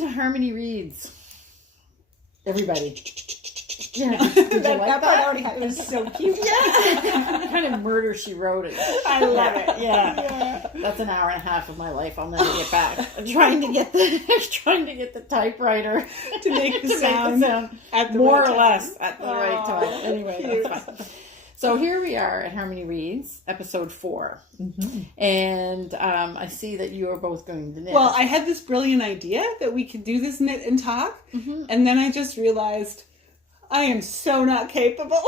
to Harmony Reads, everybody. Yeah. Did you like that? It was so cute. Yeah. Kind of Murder, She Wrote it. I love it. Yeah. That's an hour and a half of my life I'll never get back. I'm trying to get the typewriter to make the sound at the more or less at the right time. Anyway, cute. that's fine. So here we are at Harmony Reads, episode 4. Mm-hmm. And I see that you are both going to knit. Well, I had this brilliant idea that we could do this knit and talk. Mm-hmm. And then I just realized I am so not capable.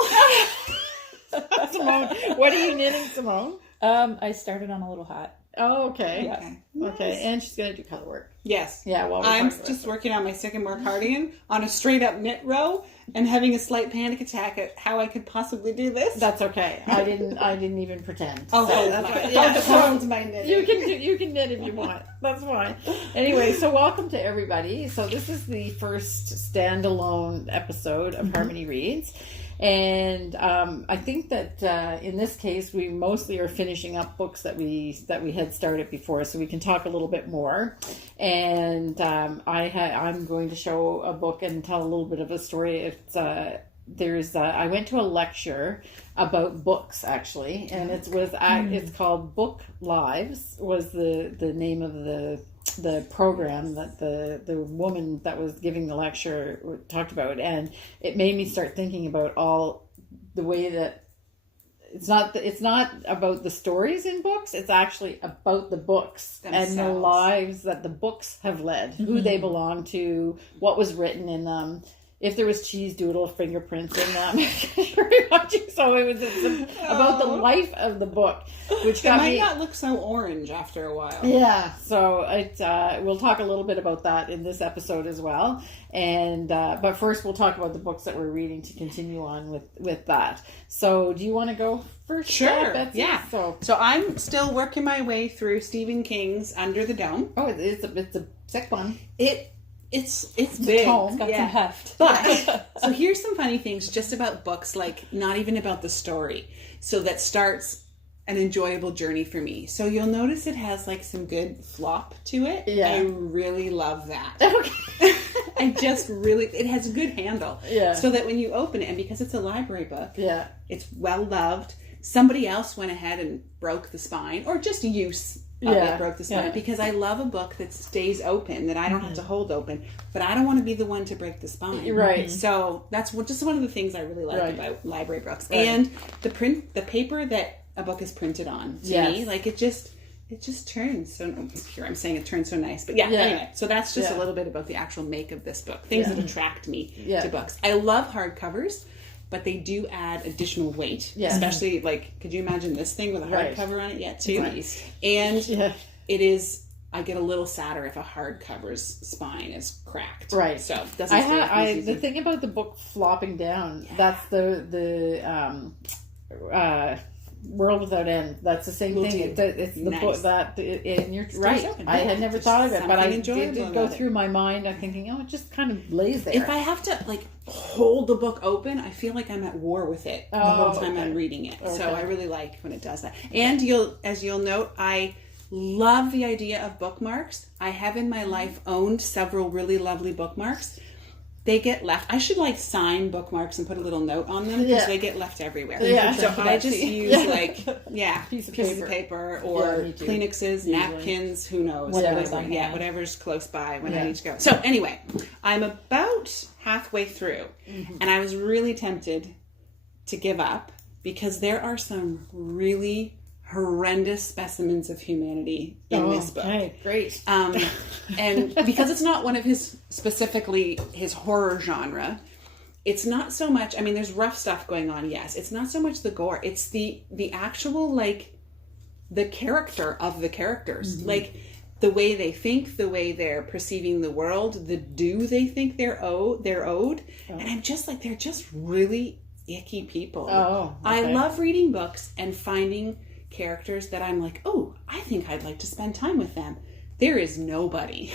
Simone, what are you knitting, Simone? I started on a little hat. Oh, okay. Yeah. Okay. Nice. Okay. And she's going to do color work. Yes. Yeah. Well, I'm just working on my sycamore cardigan on a straight up knit row and having a slight panic attack at how I could possibly do this. That's okay. I didn't even pretend. Oh, so that's fine. Yeah. My knitting. You can knit if you want. That's fine. Anyway, so welcome to everybody. So this is the first standalone episode of Harmony Reads. And I think that in this case, we mostly are finishing up books that we had started before, so we can talk a little bit more. And I'm going to show a book and tell a little bit of a story. It's I went to a lecture about books actually, and it's called Book Lives was the name of the program that the woman that was giving the lecture talked about, and it made me start thinking about all the way that it's not about the stories in books, it's actually about the books themselves. And the lives that the books have led, who they belong to, what was written in them, if there was cheese doodle fingerprints in them. So it's about the life of the book, which might not look so orange after a while. Yeah, so we'll talk a little bit about that in this episode as well. And but first we'll talk about the books that we're reading to continue on with that. So do you want to go first? Sure. Betsy? Yeah. So I'm still working my way through Stephen King's Under the Dome. Oh, it's a sick one. It's big. It's got some heft. But so here's some funny things just about books, like not even about the story. So that starts an enjoyable journey for me. So you'll notice it has like some good flop to it. Yeah. I really love that. Okay. It has a good handle. Yeah. So that when you open it, and because it's a library book, yeah, it's well loved. Somebody else went ahead and broke the spine, or just use of it broke the spine, because I love a book that stays open, that I don't have to hold open, but I don't want to be the one to break the spine. Right. So that's just one of the things I really like about library books. Right. And the paper that a book is printed on, to me, like it just turns so, here I'm saying it turns so nice, but anyway, so that's just a little bit about the actual make of this book, things that attract me to books. I love hardcovers, but they do add additional weight, especially like, could you imagine this thing with a hardcover on it yet too? Nice. And it is, I get a little sadder if a hardcover's spine is cracked. Right. So it doesn't the thing about the book flopping down, that's the World Without End. That's the same thing. It's the book that, and you're right. I had never thought of it, but I did go through my mind. I'm thinking, it just kind of lays there. If I have to like hold the book open, I feel like I'm at war with it the whole time I'm reading it. Okay. So I really like when it does that. And as you'll note, I love the idea of bookmarks. I have in my life owned several really lovely bookmarks. They get left. I should sign bookmarks and put a little note on them, because they get left everywhere. Yeah. So I just use pieces of paper or Kleenexes, napkins, who knows. Whatever's close by when I need to go. So anyway, I'm about halfway through, and I was really tempted to give up, because there are some really horrendous specimens of humanity in this book. Okay, great. And because it's not one of his horror genre, it's not so much, there's rough stuff going on, yes. It's not so much the gore, it's the actual, the character of the characters. The way they think, the way they're perceiving the world, the due they think they're owed. And I'm just they're just really icky people. Oh, okay. I love reading books and finding characters that I'm I think I'd like to spend time with them. There is nobody.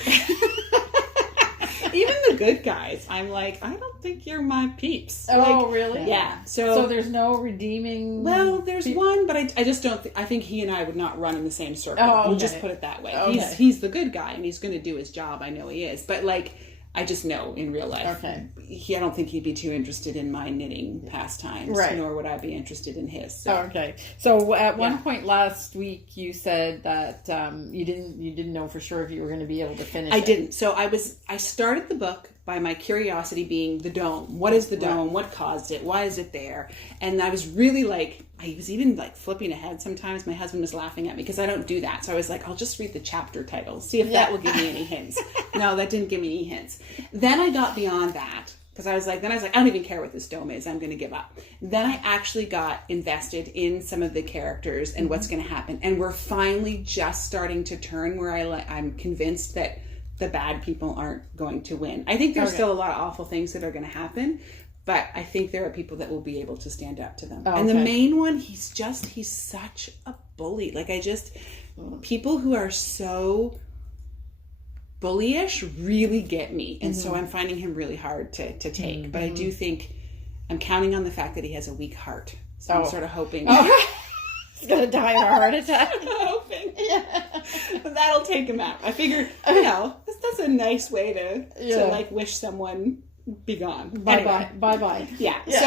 Even the good guys, I'm like, I don't think you're my peeps. Oh, Like, really? yeah. So there's no redeeming. Well, there's one, but I just don't. I think he and I would not run in the same circle. Oh, We'll just okay. put it that way. Okay. He's the good guy, and he's going to do his job. I know he is, but like, I just know in real life, Okay. I don't think he'd be too interested in my knitting pastimes, Right. nor would I be interested in his. So. Okay. So at one Yeah. point last week, you said that you didn't know for sure if you were going to be able to finish. I it. didn't. So I started the book by my curiosity being the dome. What is the dome? What caused it? Why is it there? And I was really like, I was even like flipping ahead sometimes. My husband was laughing at me because I don't do that. So I was like, I'll just read the chapter titles, see if that will give me any hints. No, that didn't give me any hints. Then I got beyond that. Because I was like, I don't even care what this dome is. I'm going to give up. Then I actually got invested in some of the characters and what's going to happen. And we're finally just starting to turn where I'm convinced that the bad people aren't going to win. I think there's still a lot of awful things that are going to happen, but I think there are people that will be able to stand up to them. Oh, and the okay. main one, he's such a bully. Like people who are so bullyish really get me. And so I'm finding him really hard to take. But I do think I'm counting on the fact that he has a weak heart. So I'm sort of hoping. He's going to die of a heart attack. Hoping. That'll take him out. I figure, that's a nice way to like wish someone be gone. Bye-bye. Yeah. So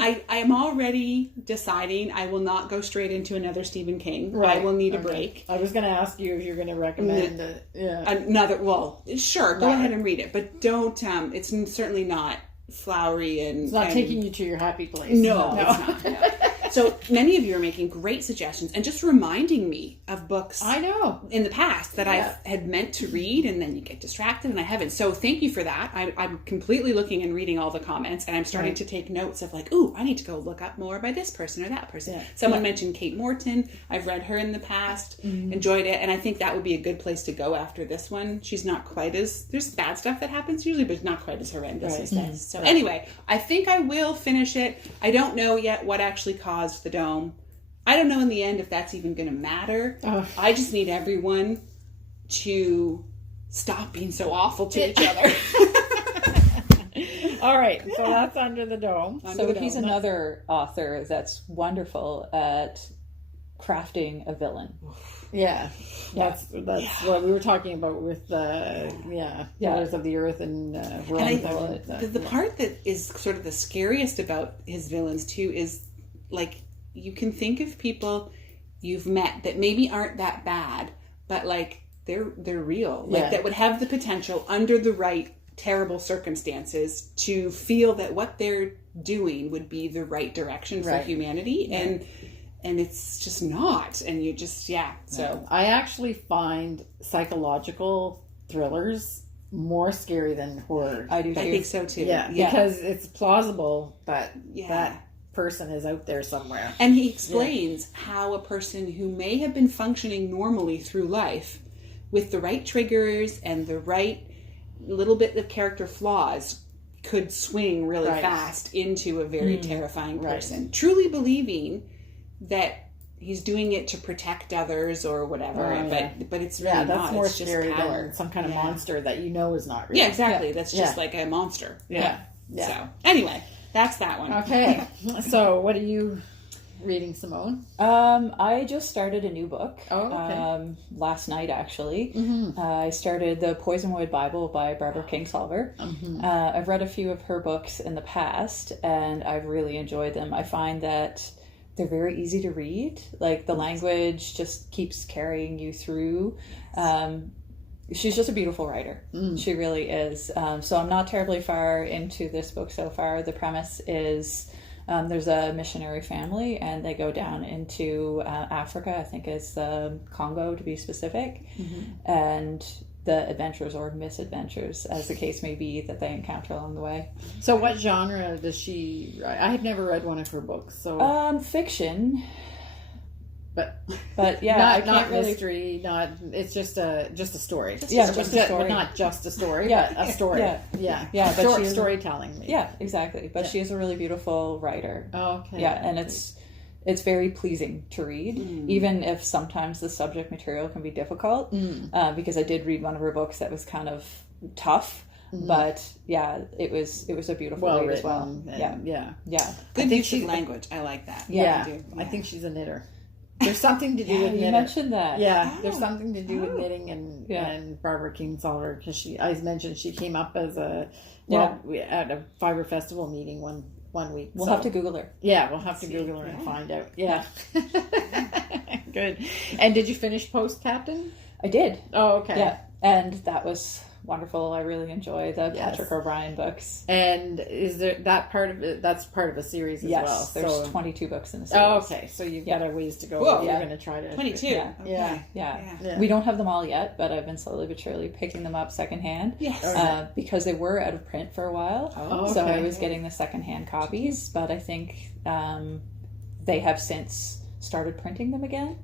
I am already deciding I will not go straight into another Stephen King. Right. I will need a break. I was going to ask you if you're going to recommend it. Yeah. Another, sure, go ahead and read it, but don't, it's certainly not flowery and... It's not taking you to your happy place. No, it's not. No. So many of you are making great suggestions and just reminding me of books I know in the past that I had meant to read, and then you get distracted and I haven't. So thank you for that. I'm completely looking and reading all the comments, and I'm starting to take notes of like, ooh, I need to go look up more by this person or that person. Someone mentioned Kate Morton. I've read her in the past, enjoyed it, and I think that would be a good place to go after this one. She's not quite as, there's bad stuff that happens usually, but not quite as horrendous as this. So anyway, I think I will finish it. I don't know yet what actually caused the dome. I don't know in the end if that's even going to matter. I just need everyone to stop being so awful to each other. All right, so that's Under the Dome. So he's another author that's wonderful at crafting a villain. Yeah, that's what we were talking about with Pillars of the Earth and Follett. The part that is sort of the scariest about his villains too is like, you can think of people you've met that maybe aren't that bad, but like they're real, like that would have the potential under the right terrible circumstances to feel that what they're doing would be the right direction for humanity, and it's just not, and you just so I actually find psychological thrillers more scary than horror. I do too. I think so too. Because it's plausible, but that person is out there somewhere. And he explains how a person who may have been functioning normally through life with the right triggers and the right little bit of character flaws could swing really fast into a very terrifying person, truly believing that he's doing it to protect others or whatever, but it's really not. That's more it's scary just power. than some kind of monster that you know is not real. Yeah, exactly. That's just like a monster. So anyway, that's that one. Okay. So what are you reading, Simone? I just started a new book. Last night, actually. I started the Poisonwood Bible by Barbara Kingsolver. I've read a few of her books in the past, and I've really enjoyed them. I find that they're very easy to read. Like, the language just keeps carrying you through. She's just a beautiful writer. She really is. So I'm not terribly far into this book so far. The premise is there's a missionary family, and they go down into Africa, I think it's the Congo to be specific, and the adventures or misadventures, as the case may be, that they encounter along the way. So what genre does she write? I have never read one of her books. So fiction. But yeah, I not can't really... mystery. Not it's just a story. Just a story. But not just a story. But a story. Yeah. But storytelling. Maybe. Yeah, exactly. But she is a really beautiful writer. Oh, okay. Yeah, and it's very pleasing to read, even if sometimes the subject material can be difficult. Because I did read one of her books that was kind of tough. But yeah, it was a beautiful read as well. Yeah. Good use of language. I like that. I think she's a knitter. There's something to do with knitting. You mentioned that. There's something to do with knitting and Barbara Kingsolver, because I mentioned she came up as at a Fiber Festival meeting one week. We'll have to Google her. Yeah, we'll have to Google her and find out. Yeah. Good. And did you finish Post Captain? I did. Oh, okay. Yeah, and that was wonderful. I really enjoy the Patrick O'Brien books. And is there that part of it? That's part of a series as well. Yes, there's 22 books in the series. Oh, okay. So you've got a ways to go. Whoa. You're going to try to 22. Yeah. We don't have them all yet, but I've been slowly but surely picking them up secondhand. Yes. Because they were out of print for a while. Oh, so okay. I was getting the secondhand copies, but I think they have since started printing them again.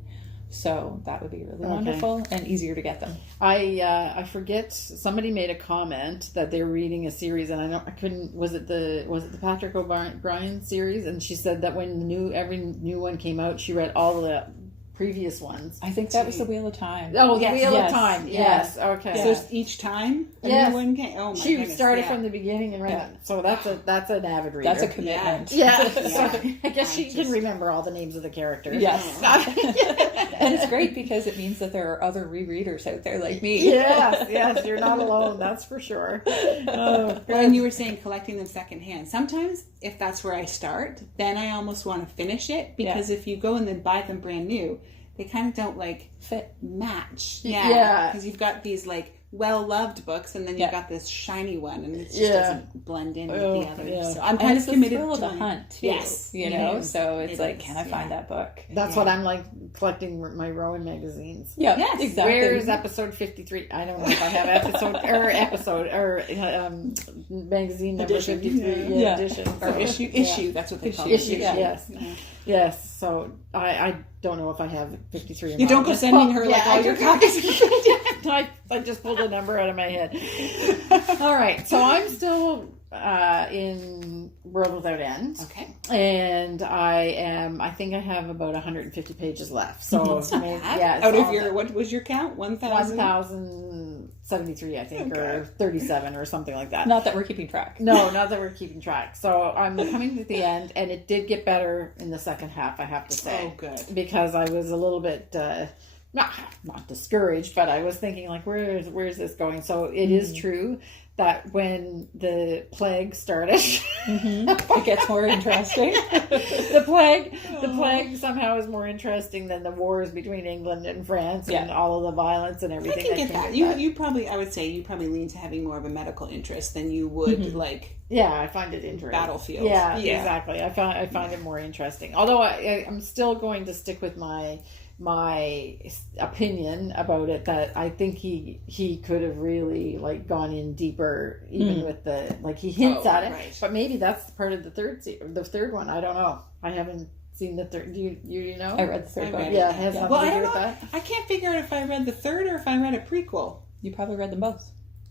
So that would be really wonderful and easier to get them. I forget, somebody made a comment that they were reading a series, and was it the Patrick O'Brien series? And she said that when every new one came out, she read all the previous ones. I think that was the Wheel of Time. Oh, the Wheel of Time. Yes. Okay. So there's each time a new one came. Oh my She goodness. started from the beginning and read it. So that's an avid reader. That's a commitment. Yeah. So I guess she can remember all the names of the characters. Yes. And it's great because it means that there are other rereaders out there like me. Yes, you're not alone. That's for sure. And you were saying collecting them secondhand. Sometimes, if that's where I start, then I almost want to finish it, because if you go and then buy them brand new, they kind of don't fit match. Yeah. Because you've got these well-loved books, and then you've got this shiny one, and it just doesn't blend in with the others. Yeah. So I'm kind of committed to the hunt too. Yes, you know. So it's can I find that book? That's what I'm like collecting my Rowan magazines. Yeah, yes, exactly. Where's episode 53? I don't know if I have episode or magazine number 53 edition or issue. That's what they call it. Issue. Yes. So I don't know if I have 53. You don't go sending her all your copies. I just pulled a number out of my head. All right, so I'm still in World Without End. Okay. And I think I have about 150 pages left. So out of your, what was your count? 1,073, I think, or 37 or something like that. Not that we're keeping track. No, not that we're keeping track. So I'm coming to the end, and it did get better in the second half, I have to say. Oh, good. Because I was a little bit not discouraged, but I was thinking where's this going? So it is true that when the plague started, it gets more interesting. the plague somehow is more interesting than the wars between England and France and all of the violence and everything. I can get that. You probably, I would say, you probably lean to having more of a medical interest than you would I find it interesting. Battlefield. Yeah, exactly. I find it more interesting. Although I'm still going to stick with my opinion about it, that I think he could have really gone in deeper, even with the he hints at it. Right. But maybe that's part of the third one. I don't know. I haven't seen the third. Do you know? I read the third one. Yeah, it has something to do with that. I can't figure out if I read the third or if I read a prequel. You probably read them both.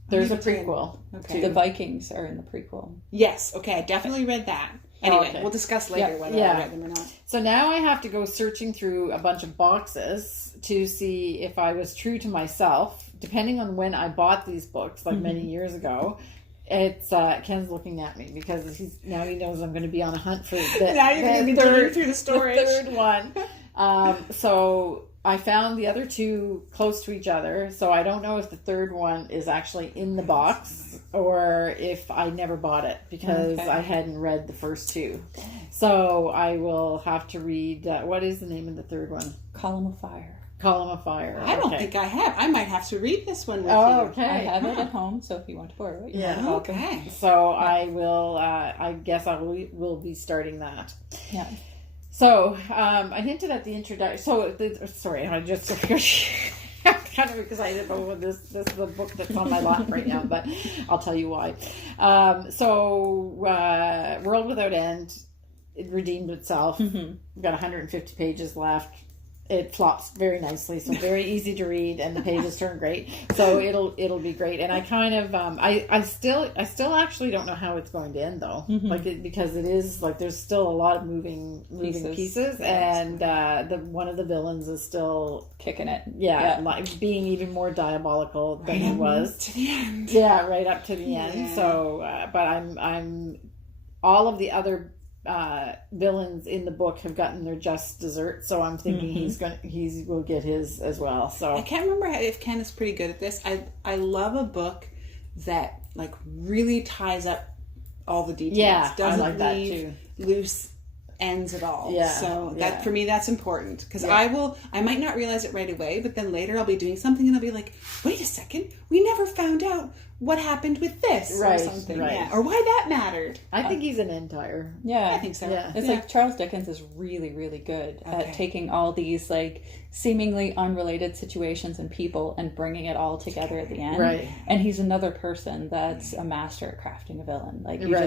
There's a prequel. Okay. The Vikings are in the prequel. Yes. Okay. I definitely read that. Anyway, we'll discuss later whether I read them or not. So now I have to go searching through a bunch of boxes to see if I was true to myself, depending on when I bought these books, many years ago. It's Ken's looking at me because he knows I'm going to be on a hunt for now you're going to be digging through the storage. The third one. So I found the other two close to each other, so I don't know if the third one is actually in the box or if I never bought it because I hadn't read the first two. So I will have to read, what is the name of the third one? Column of Fire. Column of Fire. I don't think I have. I might have to read this one with you. Okay. I have it at home, so if you want to borrow it, you're welcome. Okay. So I will, I guess I will be starting that. Yeah. So, I hinted at the introduction. So, sorry, I just I'm kind of excited about this. This is the book that's on my lap right now, but I'll tell you why. World Without End, it redeemed itself. We've got 150 pages left. it flops very nicely, so very easy to read, and the pages turn great. So it'll be great. And I kind of I still actually don't know how it's going to end though, because it is like there's still a lot of moving pieces, and one of the villains is still kicking it. Yeah, like being even more diabolical than he was to the end. Yeah, right up to the end. So, but I'm all of the other villains in the book have gotten their just dessert, so I'm thinking he will get his as well. So I can't remember if Ken is pretty good at this. I love a book that like really ties up all the details. Yeah, doesn't I like that leave too. Loose ends at all. Yeah, so that for me that's important, because Yeah. I might not realize it right away, but then later I'll be doing something and I'll be like, wait a second, we never found out what happened with this or something. Right. Yeah. Or why that mattered. I think he's an entire. Yeah, I think so. Yeah. It's like Charles Dickens is really, really good at taking all these like seemingly unrelated situations and people and bringing it all together at the end. Right. And he's another person that's a master at crafting a villain. Like you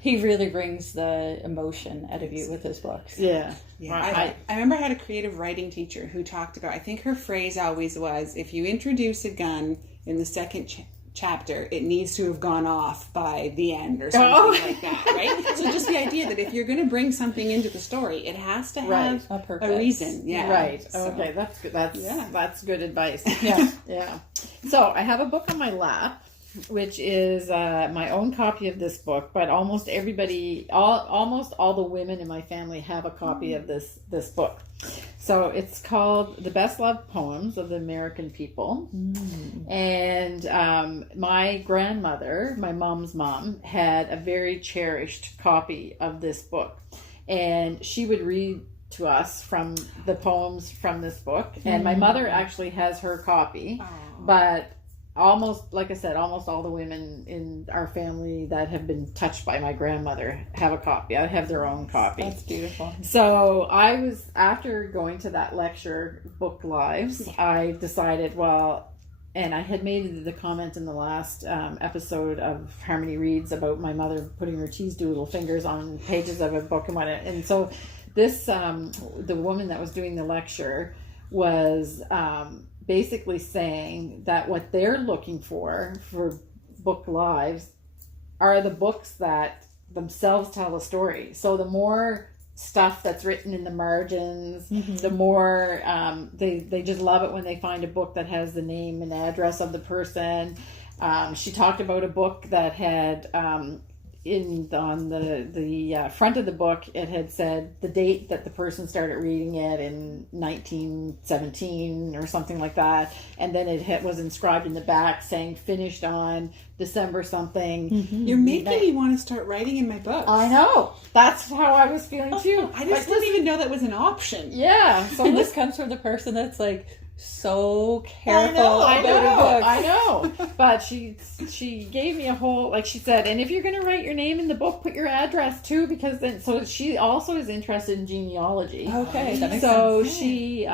he really brings the emotion out of you with his books. Yeah. Yeah, I remember I had a creative writing teacher who talked about, I think her phrase always was, if you introduce a gun in the second chapter, it needs to have gone off by the end or something like that, right? So just the idea that if you're going to bring something into the story, it has to have a reason. Yeah. Right. So, okay, that's good. That's good advice. Yeah. Yeah. So I have a book on my lap, which is my own copy of this book, but almost all the women in my family have a copy of this book. So it's called The Best Loved Poems of the American People. And my grandmother, my mom's mom, had a very cherished copy of this book. And she would read to us from the poems from this book. And my mother actually has her copy, but almost, like I said, almost all the women in our family that have been touched by my grandmother have a copy. I have their own copy. That's beautiful. So I was, after going to that lecture, Book Lives, I decided, well, and I had made the comment in the last episode of Harmony Reads about my mother putting her cheese doodle fingers on pages of a book and whatnot. And so this, the woman that was doing the lecture was basically saying that what they're looking for Book Lives are the books that themselves tell a story. So the more stuff that's written in the margins, the more they just love it when they find a book that has the name and address of the person. She talked about a book that had on the front of the book, it had said the date that the person started reading it in 1917 or something like that, and then it was inscribed in the back saying finished on December something. You're making me want to start writing in my books. I know, that's how I was feeling too. I just didn't even know that was an option. Yeah, So this comes from the person that's like so careful about her books. I know. But she gave me a whole, like she said, and if you're going to write your name in the book, put your address too, because then, so she also is interested in genealogy. Okay, that makes sense. So she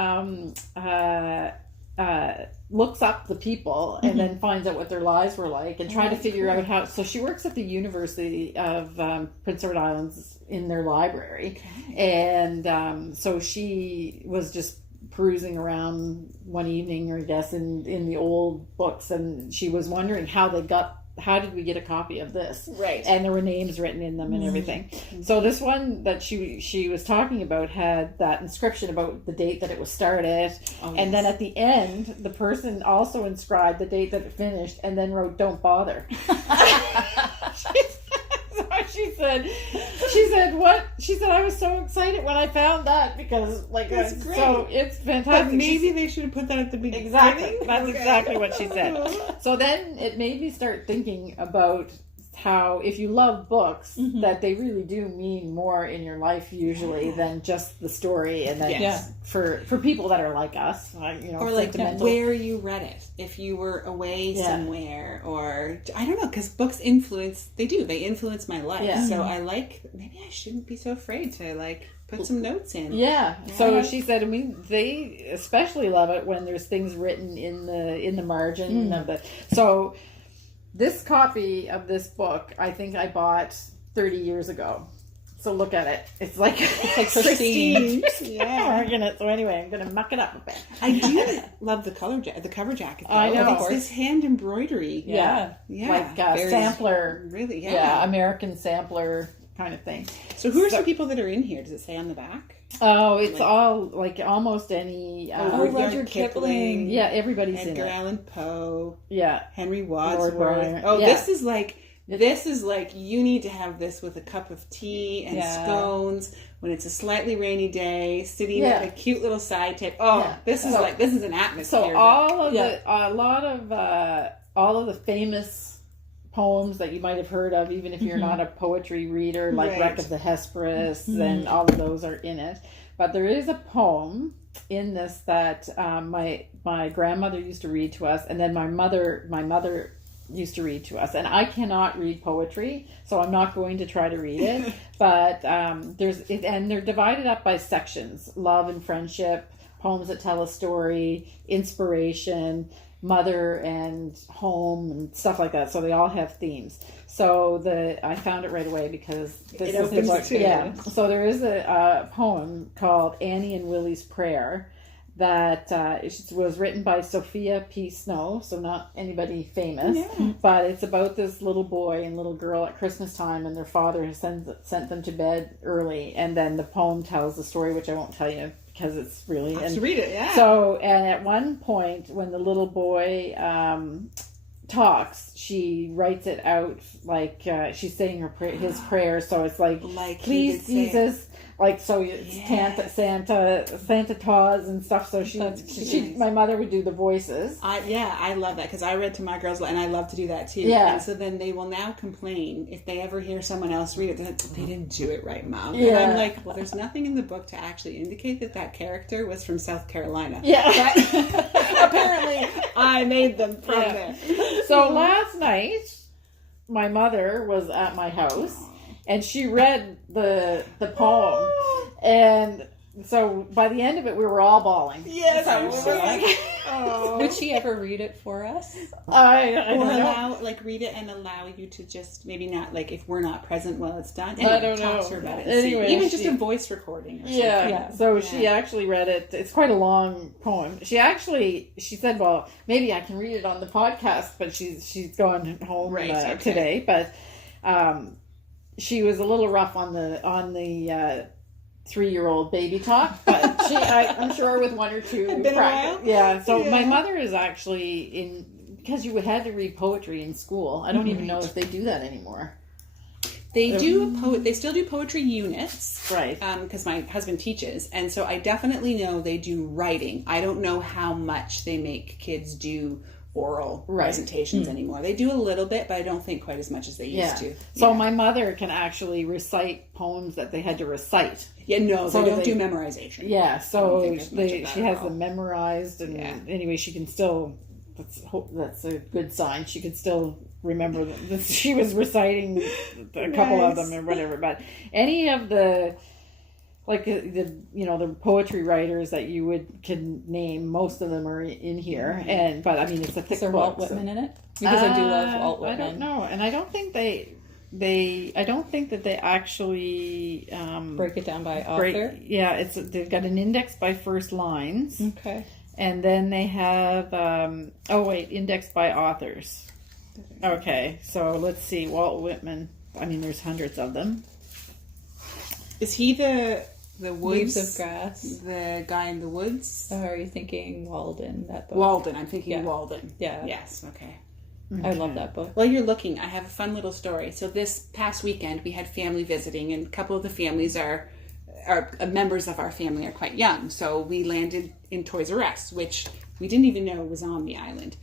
looks up the people and then finds out what their lives were like and try to figure out how. So she works at the University of Prince Edward Islands in their library, and so she was just perusing around one evening, or I guess in the old books, and she was wondering how did we get a copy of this? Right. And there were names written in them and everything. So this one that she was talking about had that inscription about the date that it was started. And then at the end, the person also inscribed the date that it finished and then wrote, "Don't bother." She said, what? She said, I was so excited when I found that, because That's great. So it's fantastic. But maybe they should have put that at the beginning. Exactly. That's exactly what she said. So then it made me start thinking about how, if you love books, that they really do mean more in your life usually than just the story. And then for people that are like us, or like where you read it, if you were away somewhere, or I don't know, because books influence my life. Yeah. So maybe I shouldn't be so afraid to put some notes in. Yeah. So she said, I mean, they especially love it when there's things written in the margin of the. So this copy of this book, I think I bought 30 years ago. So look at it. It's like pristine. Yeah. So anyway, I'm going to muck it up a bit. I do love the cover jacket, though. I know. It's this hand embroidery. Yeah. Like sampler. Really, yeah. Yeah, American sampler kind of thing. So who are some people that are in here? Does it say on the back? Oh, it's all like almost any. Rudyard Kipling. Yeah, everybody's Edgar in it. Allan Poe. Yeah. Henry Wadsworth. Oh, yeah. This is like you need to have this with a cup of tea and scones when it's a slightly rainy day, sitting at a cute little side table. Oh, this is an atmosphere. So all of the famous poems that you might have heard of, even if you're not a poetry reader, like Wreck of the Hesperus, and all of those are in it. But there is a poem in this that my grandmother used to read to us, and then my mother used to read to us. And I cannot read poetry, so I'm not going to try to read it. But and they're divided up by sections: love and friendship, poems that tell a story, inspiration, mother and home, and stuff like that. So they all have themes. So I found it right away because this is the book. Yeah. So there is a poem called Annie and Willie's Prayer that was written by Sophia P. Snow, so not anybody famous, but it's about this little boy and little girl at Christmas time, and their father has sent them to bed early, and then the poem tells the story, which I won't tell you because it's really... I have to read it, yeah. So, and at one point, when the little boy talks, she writes it out like she's saying his prayer, so it's like please Jesus, like, so it's Santa Claus and stuff. So my mother would do the voices. I love that because I read to my girls and I love to do that too. Yeah. And so then they will now complain if they ever hear someone else read it that they didn't do it right, Mom. Yeah. And I'm like, well, there's nothing in the book to actually indicate that character was from South Carolina. Yeah. But apparently I made them from there. So last night, my mother was at my house, and she read the poem, and so by the end of it, we were all bawling. Yes, so I'm sure. Would she ever read it for us? I don't know. Read it and allow you to just maybe not, like, if we're not present while it's done. I don't know. Talk to her about it. Anyway, even just a voice recording or something. Yeah. So she actually read it. It's quite a long poem. She said, well, maybe I can read it on the podcast, but she's going home today. But she was a little rough on the 3-year-old baby talk, but I'm sure with one or two. Been a while? Yeah. So my mother is actually because you had to read poetry in school. I don't even know if they do that anymore. They still do poetry units, right? Because my husband teaches, and so I definitely know they do writing. I don't know how much they make kids do oral presentations anymore. They do a little bit, but I don't think quite as much as they used to. So my mother can actually recite poems that they had to recite. Yeah, no, they don't do memorization. Yeah, so she has them memorized, and anyway, she can still. That's a good sign. She could still remember that she was reciting a couple of them or whatever. But any of the the poetry writers that you can name, most of them are in here. But I mean, it's a thick book. Is there Walt Whitman in it? Because I do love Walt Whitman. I don't know, and I don't think I don't think that they actually break it down by author. They've got an index by first lines. Okay. And then they have indexed by authors. Okay, so let's see. Walt Whitman. I mean, there's hundreds of them. Is he the Woods Leaves of Grass? The guy in the woods? Oh, are you thinking Walden? That book. Walden. I'm thinking Walden. Yeah. Yes. Okay. I love that book. While you're looking, I have a fun little story. So this past weekend, we had family visiting, and a couple of the families are members of our family are quite young. So we landed in Toys R Us, which we didn't even know was on the island.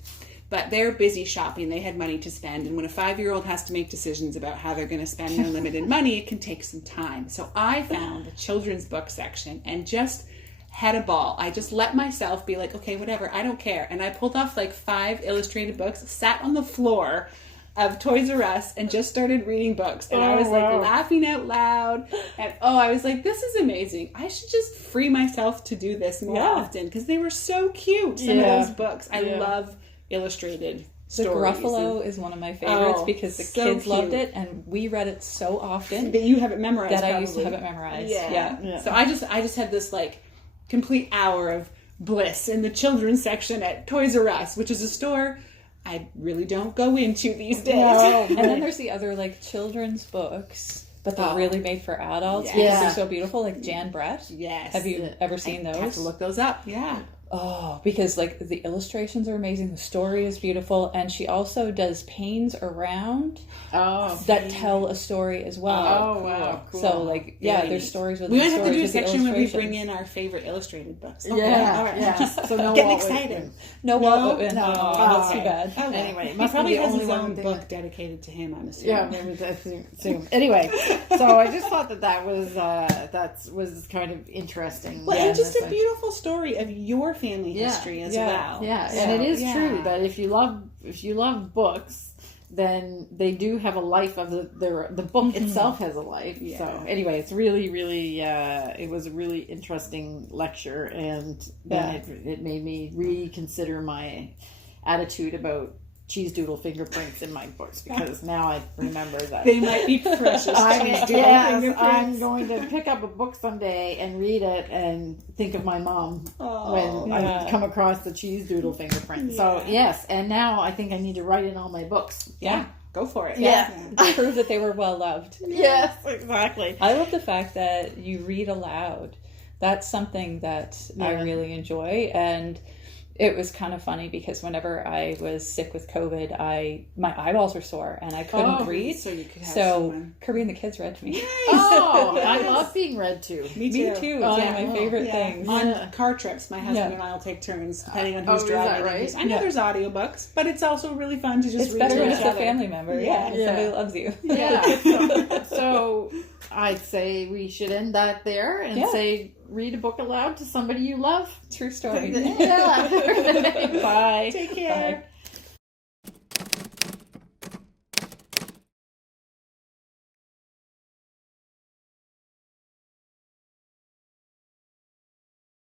But they're busy shopping. They had money to spend. And when a 5-year-old has to make decisions about how they're going to spend their limited money, it can take some time. So I found the children's book section and just had a ball. I just let myself be like, okay, whatever, I don't care. And I pulled off like 5 illustrated books, sat on the floor of Toys R Us and just started reading books. And I was like laughing out loud. And I was like, this is amazing. I should just free myself to do this more often because they were so cute, some of those books. I love illustrated The Gruffalo is one of my favorites because the kids loved it, and we read it so often that you have it memorized. That I used to have it memorized. Yeah. So I just had this like complete hour of bliss in the children's section at Toys R Us, which is a store I really don't go into these days. No. And then there's the other like children's books, but they're really made for adults because they're so beautiful, like Jan Brett. Yes. Have you ever seen those? I have to look those up. Yeah. Oh, because like the illustrations are amazing, the story is beautiful, and she also does panes around that tell a story as well. Oh, wow, cool. So like, there's stories with. We might have to do a section where we bring in our favorite illustrated books. Okay. All right. So no getting excited. No, that's too bad. Okay. Anyway, he probably has his own book dedicated to him. I'm assuming. Yeah, maybe I assume. Anyway, so I just thought that was kind of interesting. Well, and just a beautiful story of your family history as well. Yeah, so, and it is true that if you love books, then they do have a life of the book itself has a life. Yeah. So anyway, it's really it was a really interesting lecture, and then it made me reconsider my attitude about cheese doodle fingerprints in my books, because now I remember that they might be precious. I'm going to pick up a book someday and read it and think of my mom when I come across the cheese doodle fingerprint. So yes, and now I think I need to write in all my books. Yeah, go for it. Yeah. To prove that they were well loved. Yes, exactly. I love the fact that you read aloud. That's something that I really enjoy, and it was kind of funny because whenever I was sick with COVID, my eyeballs were sore and I couldn't read. So you could have Kirby and the kids read to me. Oh, I love being read to. Me too. It's one of my favorite things. On car trips, my husband and I will take turns depending on who's driving. Right? I know there's audiobooks, but it's also really fun to just read. It's better when it's a family member. Yeah. Somebody loves you. Yeah. So I'd say we should end that there and say, read a book aloud to somebody you love. True story. Yeah. Bye. Take care. Bye.